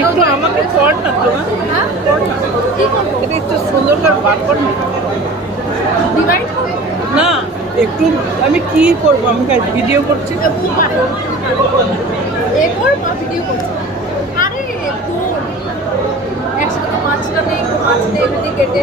একটু আমাকে কর না তো, হ্যাঁ কর না। এটা একটু সুন্দর করে বার কর না। ডিভাইড করো। না, একটু আমি কি করবো, আমি ভিডিও করছি। এরপর মা ভিডিও করছে। আরে তোর একসাথে তো মাছটা নেই, একটু মাছ নেই এমনি কেটে